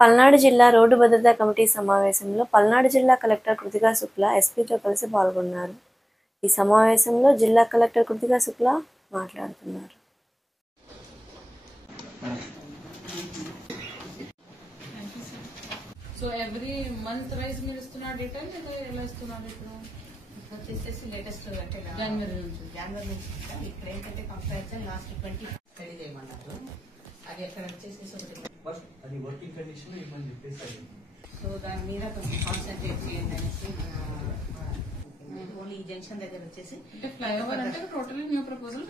పల్నాడు జిల్లా రోడ్డు భద్రతా కమిటీ సమావేశంలో పల్నాడు జిల్లా కలెక్టర్ కృతికా శుక్లా ఎస్పీతో కలిసి పాల్గొన్నారు. ఈ సమావేశంలో జిల్లా కలెక్టర్ కృతికా శుక్లా మాట్లాడుతున్నారు. సో ఎవ్రీ మంత్ వైజ్ మీరు ఇస్తున్న డేటా లేదా ఎలా ఇస్తున్నారు? ఇప్పుడు వచ్చేసి లేటెస్ట్ అంటే జనవరి నుంచి ఇక్కడ ఏంటంటే కంపారిజన్ లాస్ట్ 20 స్టడీ చేయమన్నారు. అది అక్కడ వచ్చేసి అది వర్కింగ్ కండిషన్ ఏమని చెప్పేసి సో దాని మీద కొంచెం కాన్సన్ట్రేట్ చేయండి అనేసి ఓన్లీ ఈ జంక్షన్ దగ్గర వచ్చేసి ఫ్లైఓవర్ అంటే టోటల్ న్యూ ప్రపోజల్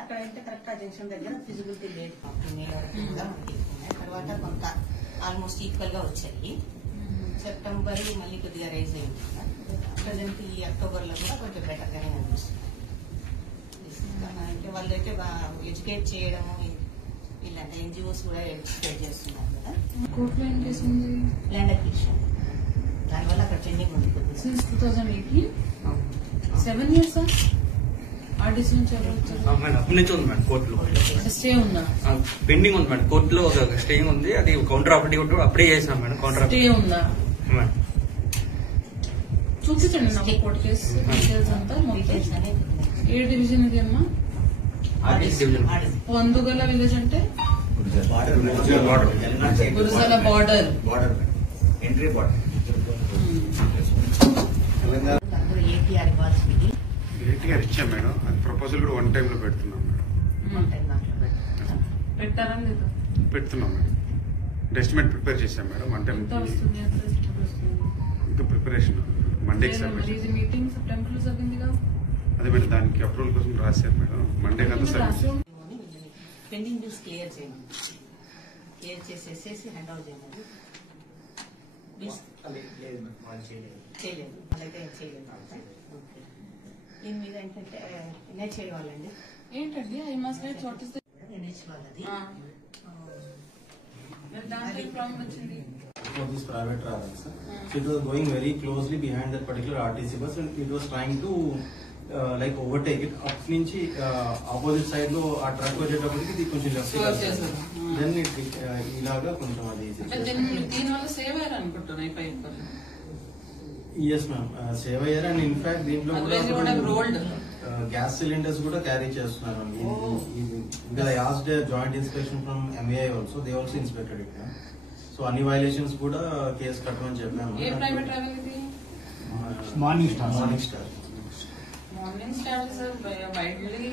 అక్కడైతే కరెక్ట్ ఆ జంక్షన్ దగ్గర ఫిజిబిలిటీ లేదు. తర్వాత కొంత ఆల్మోస్ట్ ఈక్వల్ గా వచ్చాయి. సెప్టెంబర్ మళ్ళీ కొద్దిగా రైజ్ అయింది. ప్రజెంట్ ఈ అక్టోబర్ లో కూడా కొంచెం బెటర్ గానే అనిపిస్తుంది. అంటే వాళ్ళైతే ఎడ్యుకేట్ చేయడము వీళ్ళంటే ఎన్జిఓస్ కూడా ఎడ్యుకేట్ చేస్తున్నారు కదా. కోర్టులో ఏం చేసింది? ల్యాండ్ అక్విజిషన్ దానివల్ల అక్కడ పెండింగ్ ఉంది. సిన్స్ 2018 7 years ఆ డిసిజన్ అప్పటి నుంచి ఉంది మేడం. కోర్టులో స్టే ఉందా? పెండింగ్ ఉంది మేడం. కోర్టులో ఒక స్టే ఉంది. అది కౌంటర్ ఆఫర్టీ అప్పుడే చేసినాం మేడం. కౌంటర్ స్టే ఉందా? చూపించండి నాకు కోర్టు కేసు డీటెయిల్స్ అంతా. ఏ డివిజన్ ఇది అమ్మా? వందుగల విలేజ్ అంటే Gurujala border entry border ATR ఇచ్చాం మేడం. అది ప్రపోజల్ కూడా వన్ టైమ్ లో పెడుతున్నాం మేడం. పెట్టారా లేదా? పెడుతున్నాం మేడం. ఎస్టిమేట్ ప్రిపేర్ చేశాం మేడం. వన్ టైం ఇంకా ప్రిపరేషన్ మండేకి సబ్మిట్. మీటింగ్ సెప్టెంబర్ లో జరిగిందిగా. అదే మేడం, దానికి అప్రూవల్ కోసం రాశారు మేడం. మండే కదా సబ్మిట్. పెండింగ్ బిల్స్ క్లియర్ చేయండి. క్లియర్ చేసేసి హ్యాండ్ అవుట్ చేయండి. చేయలేదు అలాగే చేయలేదు. దీని మీద ఏంటంటే ఎన్హెచ్ వాళ్ళండి. ఏంటండి I must right what is the NH వాళ్ళది దాంట్లో ప్రాబ్లం వచ్చింది. For this private travel, sir. So it was going very closely behind that particular RTC bus and it was trying to like overtake it. Up నుంచి opposite side లో ఆ truck వచ్చేటప్పటికి ఇది కొంచెం left then ఇలాగా కొంచెం అది దీని వల్ల సేవ్ అయ్యారు అనుకుంటున్నాయి పైపు. ఎస్ మ్యామ్, సేవ్ అయ్యారు. అండ్ ఇన్ఫాక్ట్ దీంట్లో కూడా గ్యాస్ సిలిండర్స్ కూడా క్యారీ చేస్తున్నారు. Because I asked joint inspection from MAI also, they also inspected it. So అన్ని వైలేషన్స్ కూడా కేసు కట్టమని చెప్పాము. ఏ ప్రైవేట్ ట్రావెల్ ఇది? Morning star. Morning travel sir widely